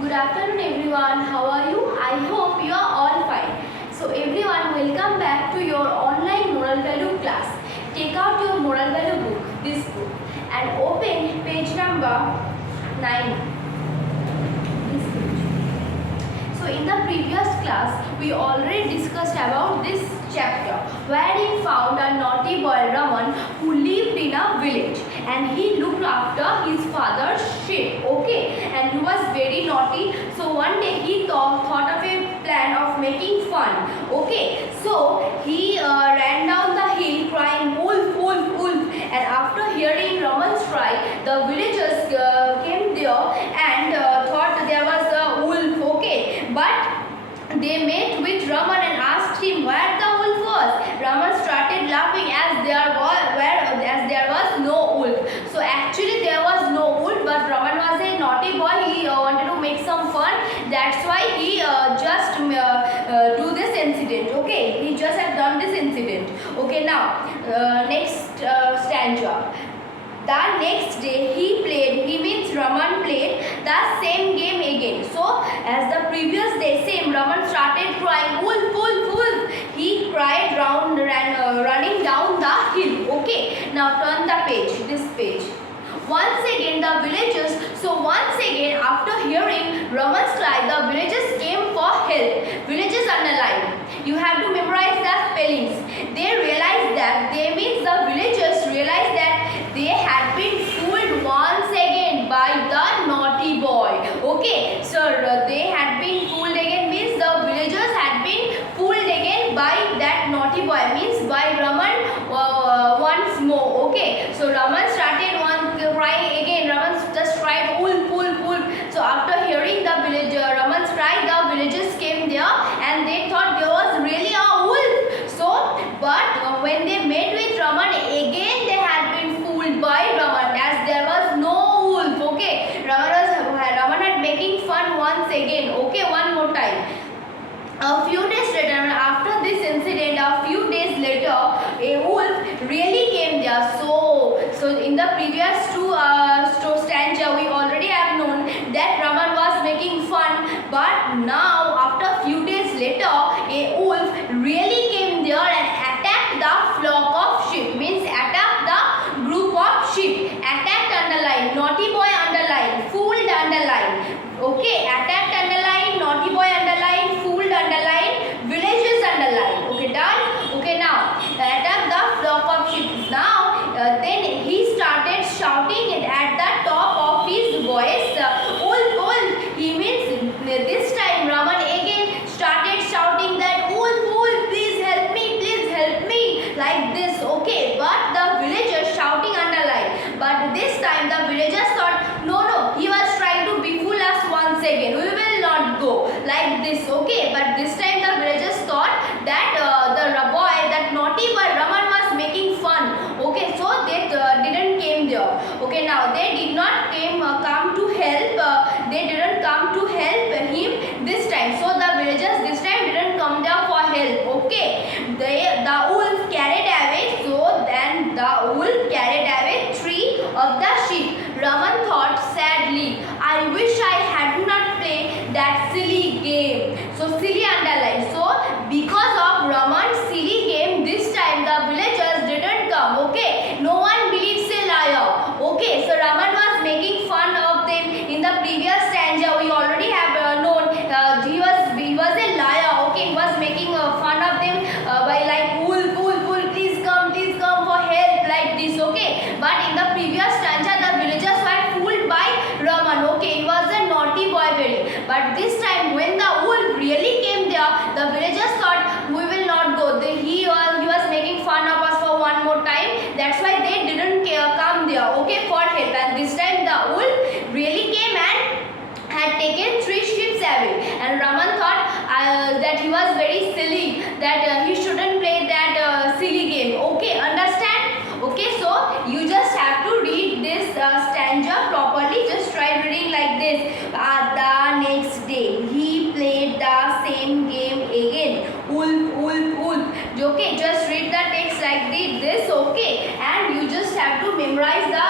Good afternoon everyone. How are you? I hope you are all fine. So everyone, welcome back to your online moral value class. Take out your moral value book, this book, and open page number 9. This page. So in the previous class, we already discussed about this chapter where we found a naughty boy Raman who lived in a village and he looked after his father's sheep, okay, and he was very naughty. So one day he thought of a plan of making fun, okay. So he ran down the hill crying wolf, wolf, wolf, and after hearing Raman's cry, the villagers came there and thought there was a wolf, okay, but they met with Raman and asked him where the wolf was. Raman started laughing as there was no wolf. So actually there was no wolf, but Raman was a naughty boy. He wanted to make some fun. That's why he just do this incident. Okay, he just have done this incident. Okay, now next stanza. The next day Raman played the same game again. So as the previous day same, Raman started crying wolf, wolf, wolf. He cried running down the hill. Okay, now turn the page, this page. Once again after hearing Raman's cry, the villagers came for help. Villagers underline. You have to memorize the spellings. The villagers realized that they had been fooled once again by the naughty boy. Okay, so they had been fooled again means the villagers had been fooled again by that naughty boy, means by Raman once more. Okay, so Raman started crying again. Raman just cried wolf, wolf, wolf. So after hearing the Raman's cry, the villagers came there and they thought there was really a wolf. So, but when they met with Raman again, they had been fooled by Raman as there was no wolf. Okay, Raman had making fun once again. Okay, one more time. A few days later, after this incident, a few days later, a wolf really came there. So in the previous two stanza, we already have known that Raman was making fun, but now after few days later, a wolf really came there and attacked the flock of sheep. Means attacked the group of sheep. Attacked underline, naughty boy underline, fooled underline. Okay, attacked underline, naughty boy underline, fooled underline, villages underline. Okay, done. Okay, now attack the flock of sheep. Now then he started shouting it at the top of his voice. Wolf, wolf. He means this time Raman again started shouting that wolf, wolf, please help me, like this. Okay, but the villagers shouting underline. But this time the villagers thought no, he was trying to befool us once again. We will not go like this. Okay, but this time the villagers thought that that naughty boy Raman was making fun. Okay, so they didn't came there. Okay, now they did not come to help. They didn't come to help him this time. So the villagers this time didn't come there for help. Okay, the wolf carried away. So then the wolf carried away 3 of the sheep. Raman thought sadly, I wish I had not played that silly game. So silly underline. So because of Raman's silly game, this time the villagers didn't come. Okay, no one believes a liar. Okay, so Raman was making fun of them in the previous stanza. We already have known he was a liar. Okay, he was making fun of them by like wolf, wolf, wolf, please come for help, like this. Okay, but in the previous stanza the villagers were fooled by Raman. Okay, he was a naughty boy very. But this time when the wolf really came there, the villagers thought we will not go. He was making fun of us for one more time. That's why they didn't come there. Okay, for help. And this time the wolf really came and had taken 3 sheep away. And Raman thought that he was very silly, that he shouldn't play that silly game. Okay, understand? Okay, so you just have to read this stanza properly. Just try reading like this. The next day he played the same game again. Wolf, wolf, wolf. Okay, just read the text like this. Okay, and you just have to memorize the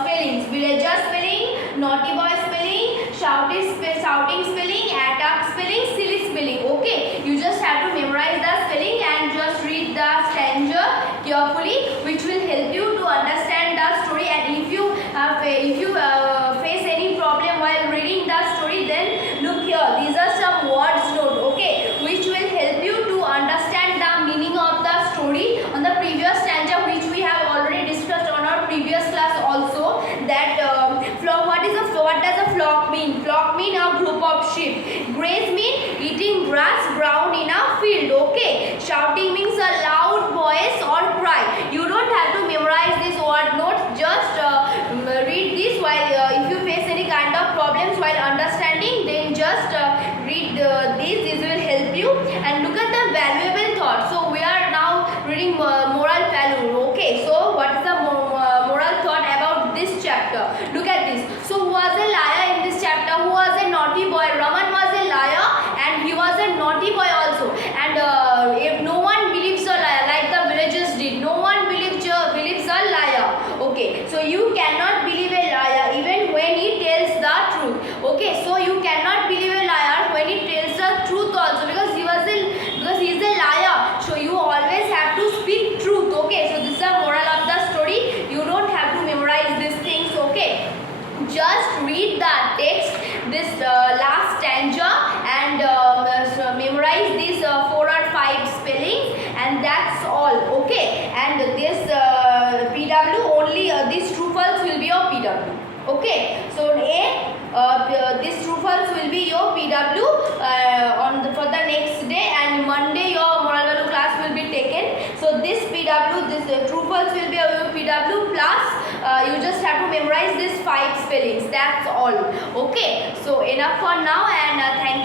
spellings. Villager spelling, naughty boy spelling, shout is spelling. shouting spelling, attack spelling, silly spelling. Okay, you just have to memorize the spelling and just read the stanza carefully, which will help you to understand the story. And if you face any problem while reading the story, then look here, these are some words note, okay, which will help you to understand the meaning of the story on the previous stanza, which we have already discussed on our previous class also. That what does a flock mean? Flock mean a group of sheep. Graze mean eating grass ground in a field. Okay, shouting means a loud voice or cry. You don't have to memorize this word notes, just read this while if you face any kind of problems while understanding, then just read this will help you. And look at the valuable thought. So we are now reading moral value. Okay, so what is the moral thought about this chapter? Look at this. So who was a liar in this chapter? Who was a naughty boy? Raman was a liar and he was a naughty boy also. And if no one believes a liar, like the villagers did, no one believes a liar. Okay, so you cannot believe a liar even when he tells the truth. Okay, so you cannot believe a liar when he tells the truth also, because he is a liar. So you always have to speak truth. Okay, so this is the moral of the story. You don't have to memorize these things. Okay, just read the text, this last stanza, and memorize these 4 or 5 spellings, and that's all. Okay, and this PW only, these true false will be your PW. Okay, so this true false will be your PW for the next day, and Monday your moral value class will be taken. So this PW, this true false will be your PW plus you just have to memorize these 5 spellings. That's all. Okay, so enough for now, and thank